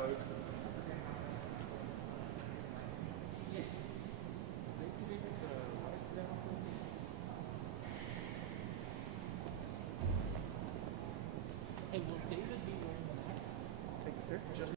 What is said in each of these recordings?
Hey, will David be wearing the mask? Thank you, sir. Just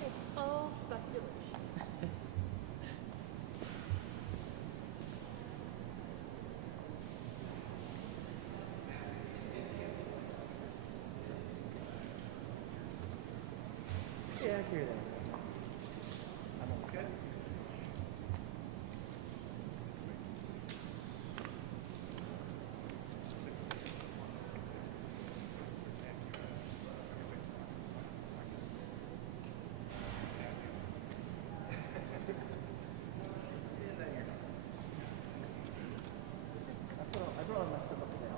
It's all speculation. yeah, I hear that. I'm okay. I brought all my stuff up there.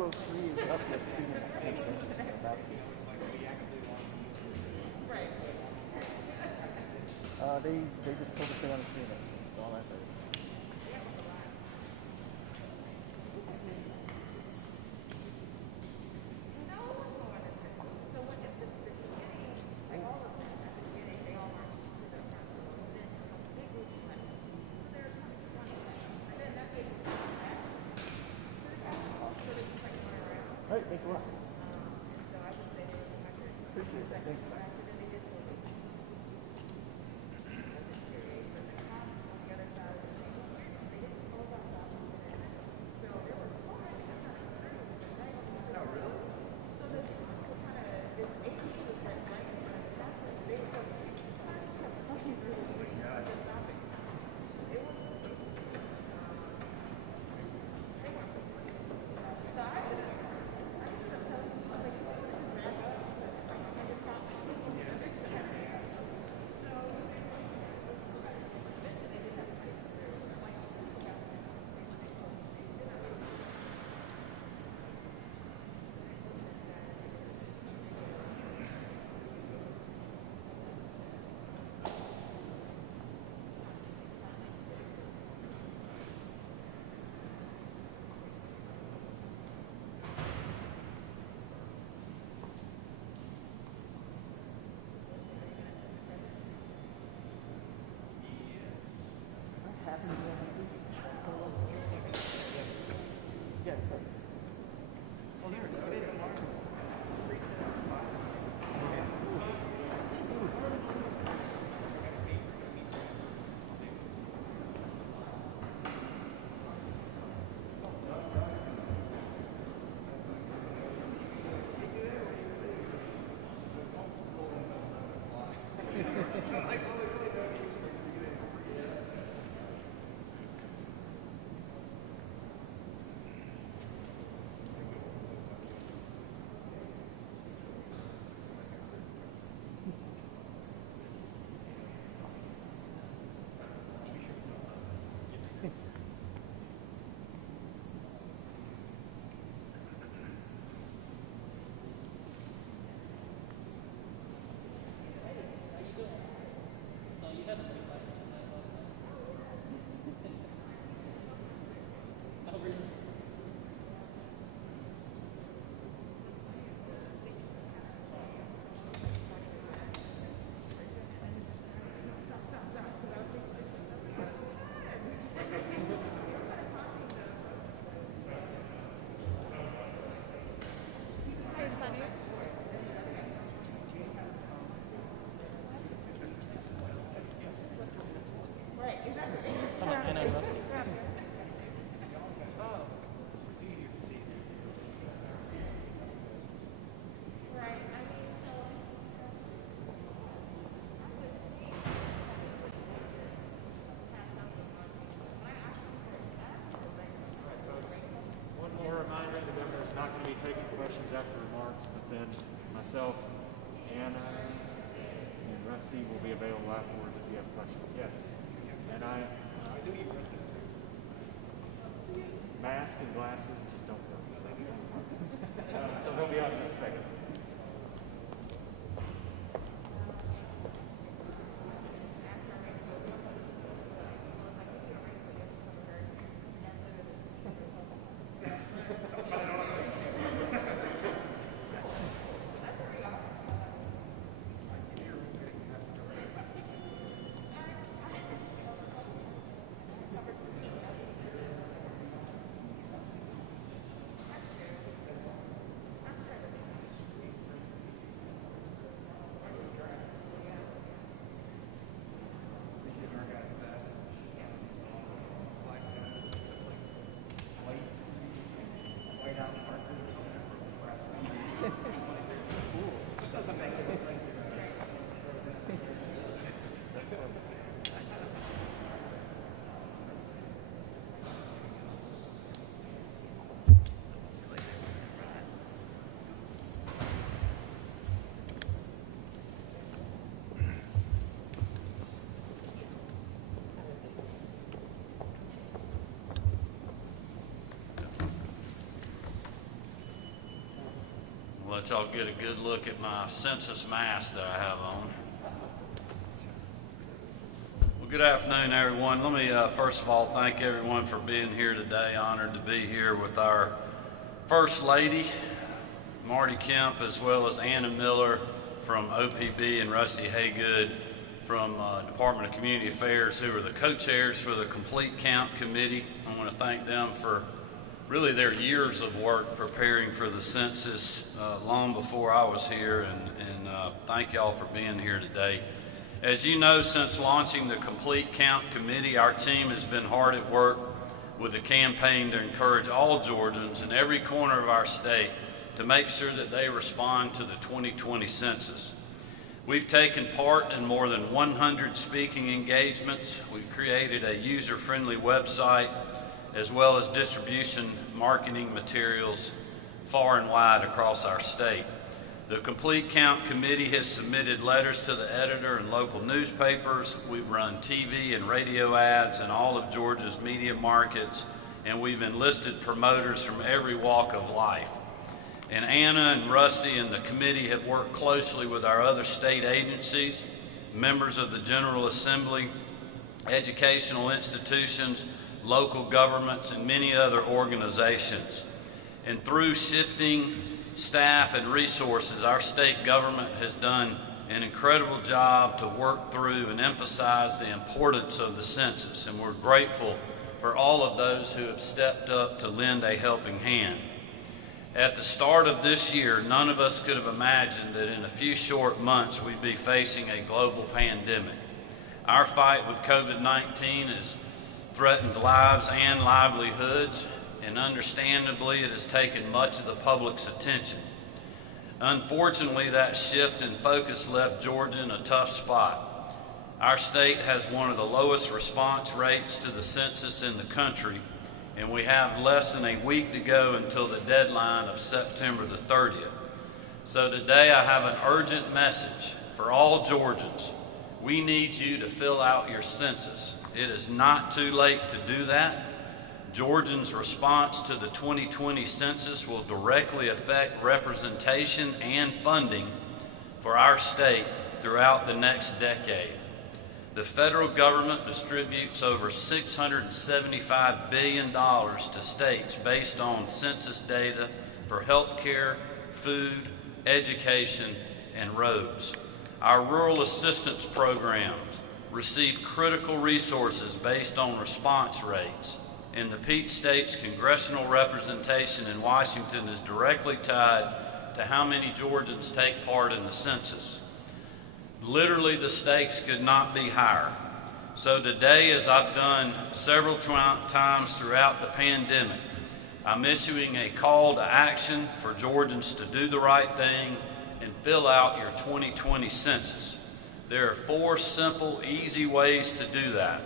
203 is up your students. I think they're about to. They just told us they want to stream it. That's all I've heard. All right, thanks a lot. Appreciate it. Thank you. Yeah, it's like, So you had a pretty fight tonight last night. Oh, really? Hey, Sunny. Right, exactly. And I rusty. Right, I mean, One more reminder, the governor's not going to be taking questions after remarks, but then myself, Anna, and Rusty will be available afterwards if you have questions. Yes. And mask and glasses just don't work. So they'll be out in just a second. Let y'all get a good look at my census mask that I have on. Well, good afternoon, everyone. Let me first of all thank everyone for being here today. Honored to be here with our First Lady, Marty Kemp, as well as Anna Miller from OPB and Rusty Haygood from Department of Community Affairs, who are the co-chairs for the Complete Count Committee. I want to thank them for really their years of work preparing for the census long before I was here, and thank y'all for being here today. As you know, since launching the Complete Count Committee, our team has been hard at work with the campaign to encourage all Georgians in every corner of our state to make sure that they respond to the 2020 census. We've taken part in more than 100 speaking engagements. We've created a user-friendly website, as well as distribution marketing materials far and wide across our state. The Complete Count Committee has submitted letters to the editor and local newspapers. We've run TV and radio ads in all of Georgia's media markets, and we've enlisted promoters from every walk of life. And Anna and Rusty and the committee have worked closely with our other state agencies, members of the General Assembly, educational institutions, local governments, and many other organizations. And through shifting staff and resources, our state government has done an incredible job to work through and emphasize the importance of the census, and we're grateful for all of those who have stepped up to lend a helping hand. At the start of this year, none of us could have imagined that in a few short months we'd be facing a global pandemic. Our fight with COVID-19 has threatened lives and livelihoods, and understandably it has taken much of the public's attention. Unfortunately, that shift in focus left Georgia in a tough spot. Our state has one of the lowest response rates to the census in the country, and we have less than a week to go until the deadline of September the 30th. So today I have an urgent message for all Georgians. We need you to fill out your census. It is not too late to do that. Georgians' response to the 2020 census will directly affect representation and funding for our state throughout the next decade. The federal government distributes over $675 billion to states based on census data for health care, food, education, and roads. Our rural assistance programs receive critical resources based on response rates, and the Peach State's congressional representation in Washington is directly tied to how many Georgians take part in the census. Literally, the stakes could not be higher. So today, as I've done several times throughout the pandemic, I'm issuing a call to action for Georgians to do the right thing and fill out your 2020 census. There are 4 simple, easy ways to do that.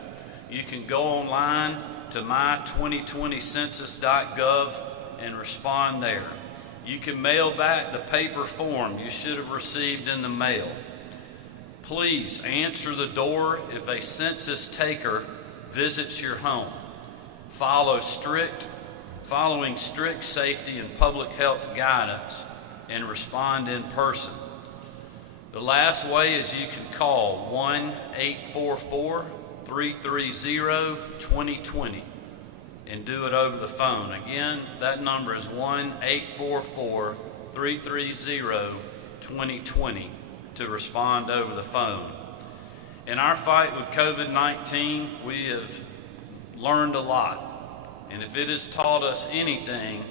You can go online to my2020census.gov and respond there. You can mail back the paper form you should have received in the mail. Please answer the door if a census taker visits your home. Following strict safety and public health guidance, and respond in person. The last way is you can call 1-844-330-2020 and do it over the phone. Again, that number is 1-844-330-2020 to respond over the phone. In our fight with COVID-19, we have learned a lot. And if it has taught us anything,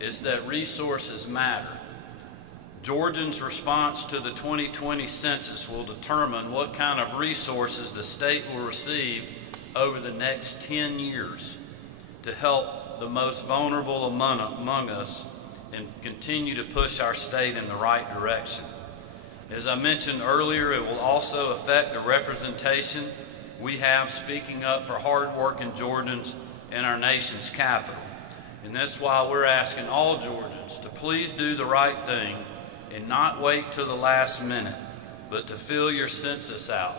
it's that resources matter. Georgians' response to the 2020 census will determine what kind of resources the state will receive over the next 10 years to help the most vulnerable among us and continue to push our state in the right direction. As I mentioned earlier, it will also affect the representation we have speaking up for hardworking Georgians in our nation's capital. And that's why we're asking all Georgians to please do the right thing and not wait till the last minute, but to fill your census out.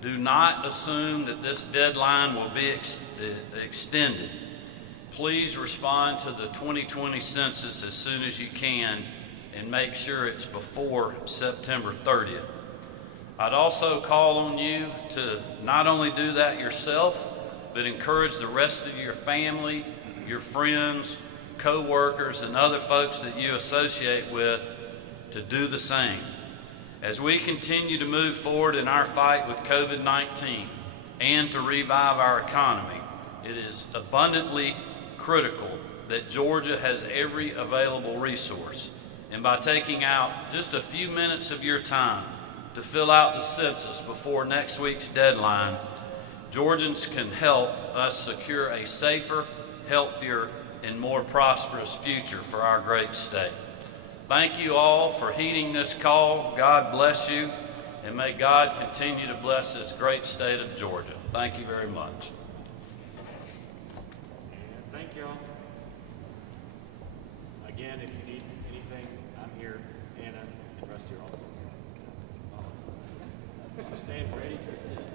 Do not assume that this deadline will be extended. Please respond to the 2020 census as soon as you can and make sure it's before September 30th. I'd also call on you to not only do that yourself, but encourage the rest of your family, your friends, co-workers, and other folks that you associate with to do the same. As we continue to move forward in our fight with COVID-19 and to revive our economy, it is abundantly critical that Georgia has every available resource. And by taking out just a few minutes of your time to fill out the census before next week's deadline, Georgians can help us secure a safer, healthier, and more prosperous future for our great state. Thank you all for heeding this call. God bless you, and may God continue to bless this great state of Georgia. Thank you very much. And thank y'all. Again, if you need anything, I'm here. Anna and Rusty are also here. Stand ready to assist.